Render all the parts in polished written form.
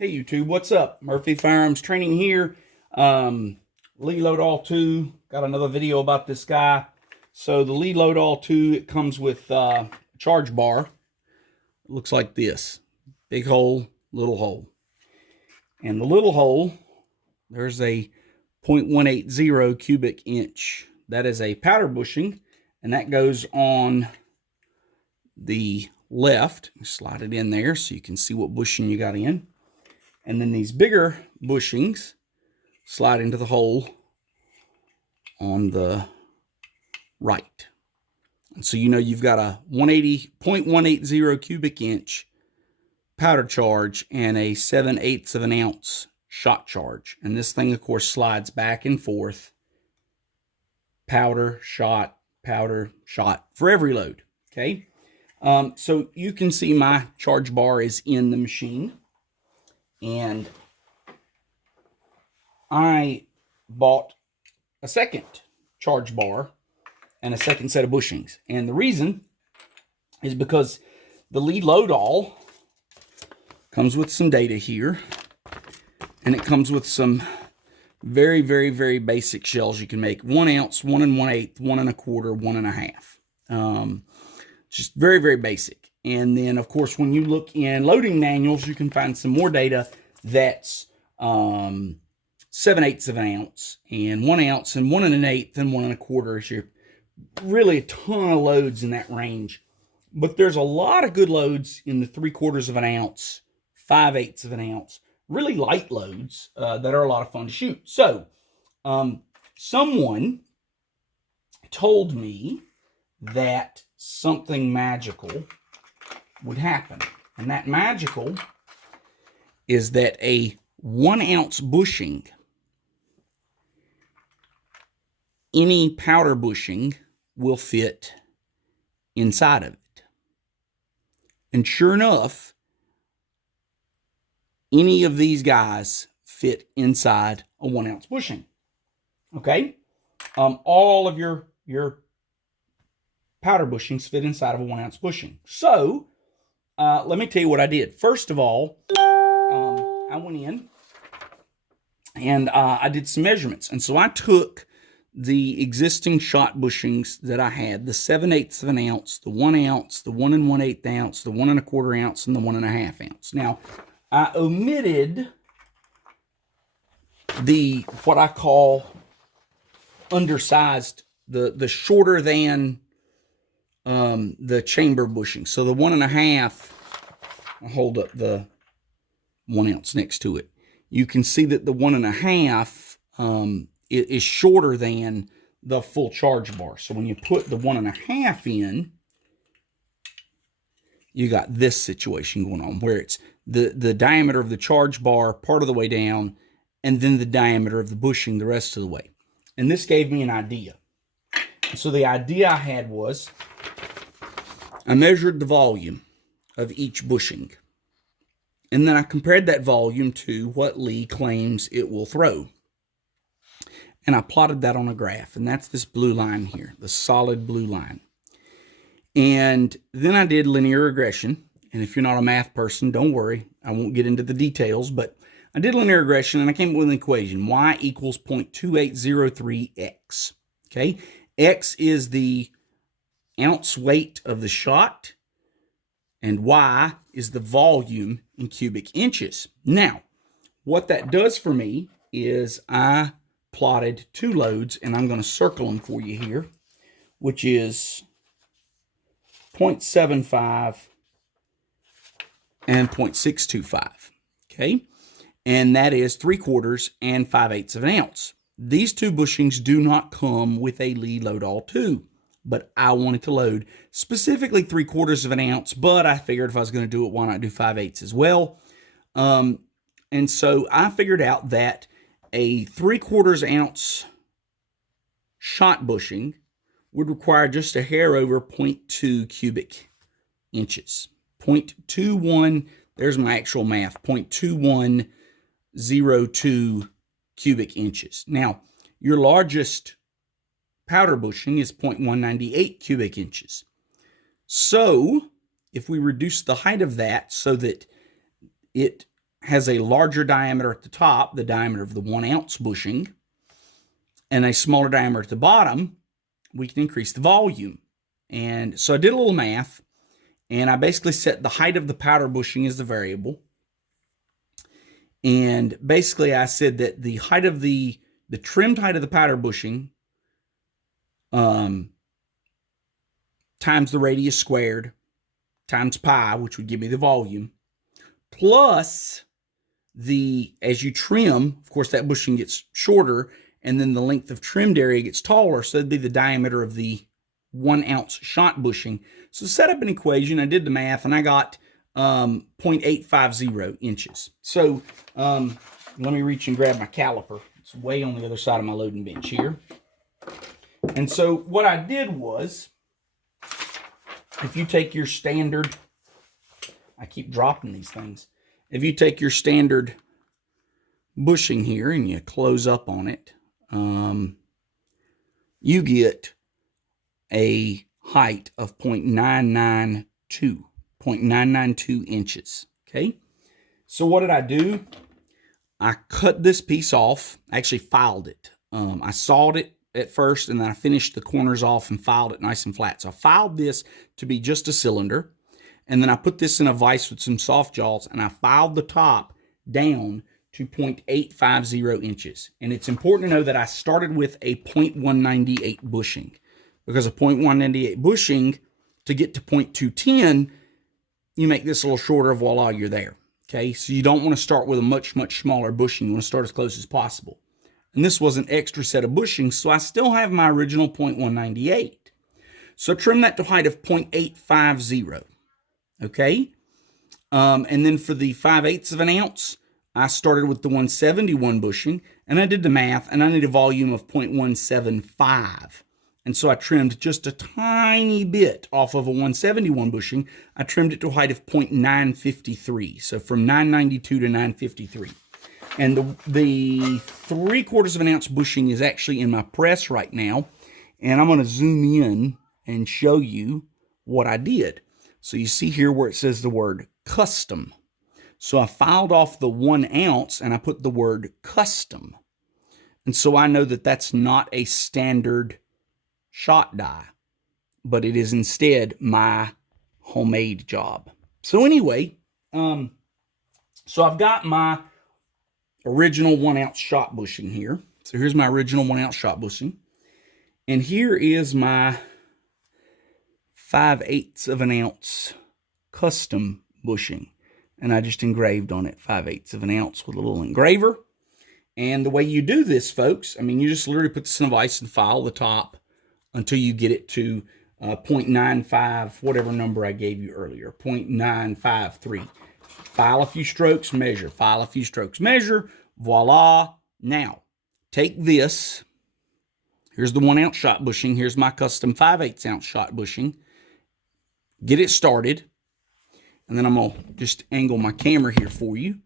Hey YouTube, what's up? Murphy Firearms Training here. Lee Load All 2. Got another video about this guy. So the Lee Load All 2, it comes with a charge bar. It looks like this. Big hole, little hole. And the little hole, there's a 0.180 cubic inch. That is a powder bushing, and that goes on the left. Slide it in there so you can see what bushing you got in. And then these bigger bushings slide into the hole on the right. And so you know you've got a 0.180 cubic inch powder charge and a 7/8 of an ounce shot charge. And this thing, of course, slides back and forth. Powder, shot for every load. Okay. So you can see my charge bar is in the machine. And I bought a second charge bar and a second set of bushings. And the reason is because the Lee Load All comes with some data here. And it comes with some very, very, very basic shells you can make. 1 ounce, 1 1/8, 1 1/4, 1 1/2. Just very, very basic. And then, of course, when you look in loading manuals, you can find some more data that's 7/8 of an ounce and 1 ounce and 1 1/8 and 1 1/4 is your really a ton of loads in that range. But there's a lot of good loads in the 3/4 of an ounce, 5/8 of an ounce, really light loads that are a lot of fun to shoot. So someone told me that something magical would happen. And that magical is that a 1 ounce bushing, any powder bushing, will fit inside of it. And sure enough, any of these guys fit inside a 1 ounce bushing. Okay? All of your powder bushings fit inside of a 1 ounce bushing. So, let me tell you what I did. First of all, I went in and I did some measurements. And so I took the existing shot bushings that I had, the 7/8 of an ounce, the 1 ounce, the 1 1/8 ounce, the 1 1/4 ounce, and the 1 1/2 ounce. Now, I omitted the, what I call undersized, the shorter than the chamber bushing. So the 1 1/2, I'll hold up the 1 ounce next to it. You can see that the 1 1/2 is shorter than the full charge bar. So when you put the 1 1/2 in, you got this situation going on where it's the diameter of the charge bar part of the way down, and then the diameter of the bushing the rest of the way. And this gave me an idea. So the idea I had was, I measured the volume of each bushing. And then I compared that volume to what Lee claims it will throw. And I plotted that on a graph. And that's this blue line here, the solid blue line. And then I did linear regression. And if you're not a math person, don't worry. I won't get into the details. But I did linear regression and I came up with an equation. Y equals 0.2803x. Okay? X is the ounce weight of the shot, and Y is the volume in cubic inches. Now, what that does for me is I plotted two loads, and I'm going to circle them for you here, which is 0.75 and 0.625. Okay? And that is 3/4 and 5/8 of an ounce. These two bushings do not come with a Lee Load All 2. But I wanted to load specifically 3/4 of an ounce, but I figured if I was going to do it, why not do 5/8 as well? And so I figured out that a 3/4 ounce shot bushing would require just a hair over 0.2 cubic inches. 0.21, there's my actual math, 0.2102 cubic inches. Now, your largest powder bushing is 0.198 cubic inches. So if we reduce the height of that so that it has a larger diameter at the top, the diameter of the 1 ounce bushing, and a smaller diameter at the bottom, we can increase the volume. And so I did a little math, and I basically set the height of the powder bushing as the variable. And basically I said that the height of the trimmed height of the powder bushing times the radius squared times pi, which would give me the volume, plus as you trim, of course, that bushing gets shorter, and then the length of trimmed area gets taller, so that'd be the diameter of the 1 ounce shot bushing. So set up an equation, I did the math, and I got 0.850 inches. So let me reach and grab my caliper. It's way on the other side of my loading bench here. And so what I did was, if you take your standard, I keep dropping these things. If you take your standard bushing here and you close up on it, you get a height of 0.992 inches. Okay. So what did I do? I cut this piece off. I actually filed it. I sawed it at first, and then I finished the corners off and filed it nice and flat. So I filed this to be just a cylinder, and then I put this in a vise with some soft jaws, and I filed the top down to 0.850 inches. And it's important to know that I started with a 0.198 bushing, because a 0.198 bushing, to get to 0.210, you make this a little shorter, voila, you're there. Okay, so you don't want to start with a much, much smaller bushing. You want to start as close as possible. And this was an extra set of bushings, so I still have my original 0.198. So trim that to a height of 0.850. Okay, and then for the 5/8 of an ounce, I started with the 171 bushing, and I did the math, and I need a volume of 0.175. And so I trimmed just a tiny bit off of a 171 bushing. I trimmed it to a height of 0.953. So from 992 to 953. And the 3/4 of an ounce bushing is actually in my press right now. And I'm going to zoom in and show you what I did. So you see here where it says the word custom. So I filed off the 1 ounce and I put the word custom. And so I know that that's not a standard shot die, but it is instead my homemade job. So anyway, so I've got my original 1 ounce shot bushing here. So here's my original 1 ounce shot bushing. And here is my 5/8 of an ounce custom bushing. And I just engraved on it 5/8 of an ounce with a little engraver. And the way you do this, folks, I mean, you just literally put this in a vise and file the top until you get it to 0.95, whatever number I gave you earlier, 0.953. File a few strokes, measure. File a few strokes, measure. Voila. Now, take this. Here's the 1 ounce shot bushing. Here's my custom 5/8 ounce shot bushing. Get it started. And then I'm going to just angle my camera here for you.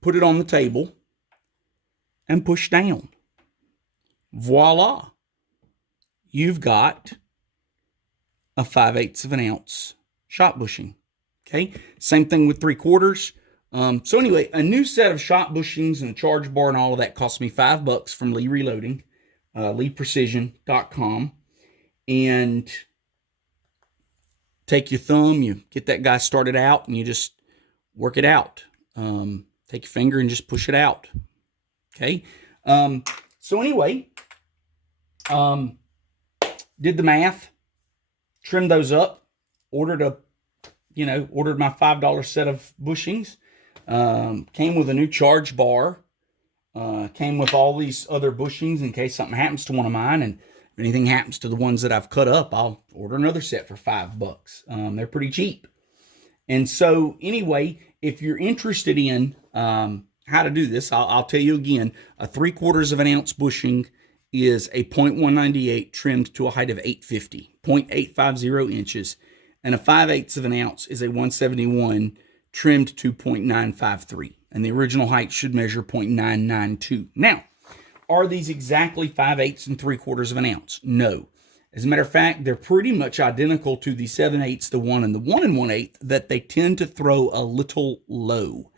Put it on the table. And push down. Voila. You've got a 5/8 of an ounce shot bushing. Okay. Same thing with 3/4. So anyway, a new set of shot bushings and a charge bar and all of that cost me $5 from Lee Reloading, LeePrecision.com. And take your thumb, you get that guy started out, and you just work it out. Take your finger and just push it out. Okay. So anyway, did the math, trimmed those up, ordered my $5 set of bushings, came with a new charge bar, came with all these other bushings in case something happens to one of mine, and if anything happens to the ones that I've cut up, I'll order another set for $5. They're pretty cheap. And so anyway, if you're interested in how to do this, I'll tell you again. A 3/4 of an ounce bushing is a 0.198 trimmed to a height of 850, 0.850 inches. And a 5/8 of an ounce is a 171 trimmed to 0.953. And the original height should measure 0.992. Now, are these exactly 5/8 and 3/4 of an ounce? No. As a matter of fact, they're pretty much identical to the 7/8, the 1, and the 1 1/8, that they tend to throw a little low.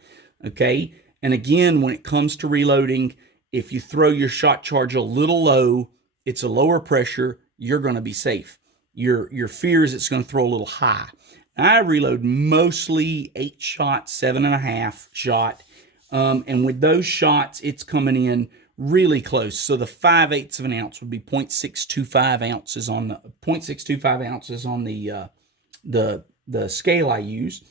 Okay. And again, when it comes to reloading, if you throw your shot charge a little low, it's a lower pressure, you're going to be safe. Your fear is it's going to throw a little high. I reload mostly 8 shot, 7.5 shot. And with those shots, it's coming in really close. So the 5/8 of an ounce would be 0.625 ounces on the 0.625 ounces on the scale I use.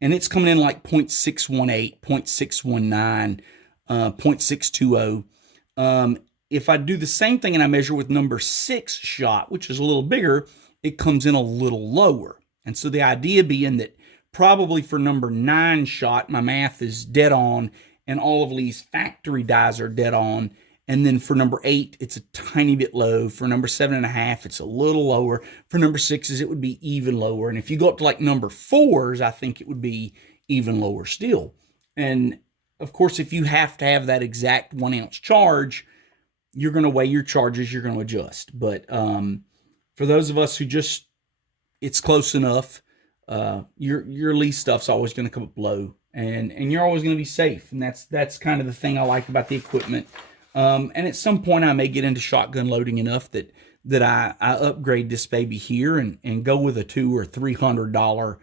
And it's coming in like 0.618, 0.619, 0.620. If I do the same thing and I measure with number 6 shot, which is a little bigger, it comes in a little lower. And so the idea being that probably for number 9 shot, my math is dead on, and all of Lee's factory dies are dead on. And then for number 8, it's a tiny bit low. For number 7.5, it's a little lower. For number 6s, it would be even lower. And if you go up to like number 4s, I think it would be even lower still. And of course, if you have to have that exact 1 ounce charge, you're going to weigh your charges, you're going to adjust. But for those of us who just, it's close enough, your Lee stuff's always going to come up low, and you're always going to be safe. And that's kind of the thing I like about the equipment. And at some point I may get into shotgun loading enough that I upgrade this baby here and go with a $200 or $300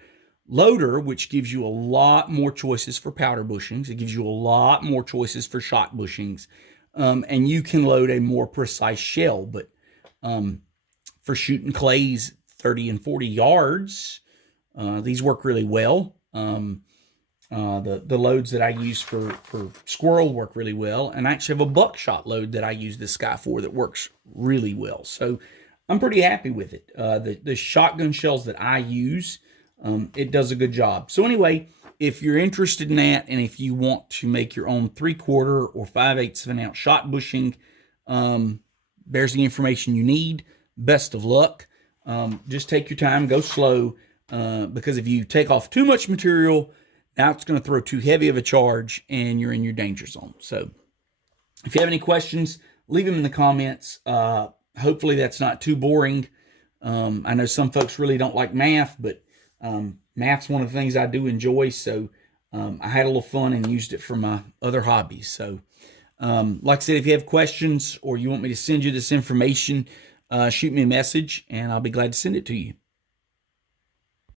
loader, which gives you a lot more choices for powder bushings. It gives you a lot more choices for shot bushings. And you can load a more precise shell. But for shooting clays 30 and 40 yards, these work really well. The loads that I use for squirrel work really well. And I actually have a buckshot load that I use this guy for that works really well. So I'm pretty happy with it. The shotgun shells that I use, it does a good job. So anyway, if you're interested in that, and if you want to make your own 3/4 or 5/8 of an ounce shot bushing, there's the information you need. Best of luck. Just take your time, go slow, because if you take off too much material, now it's going to throw too heavy of a charge and you're in your danger zone. So if you have any questions, leave them in the comments. Hopefully that's not too boring. I know some folks really don't like math, but math's one of the things I do enjoy. So I had a little fun and used it for my other hobbies. So like I said, if you have questions or you want me to send you this information, shoot me a message and I'll be glad to send it to you.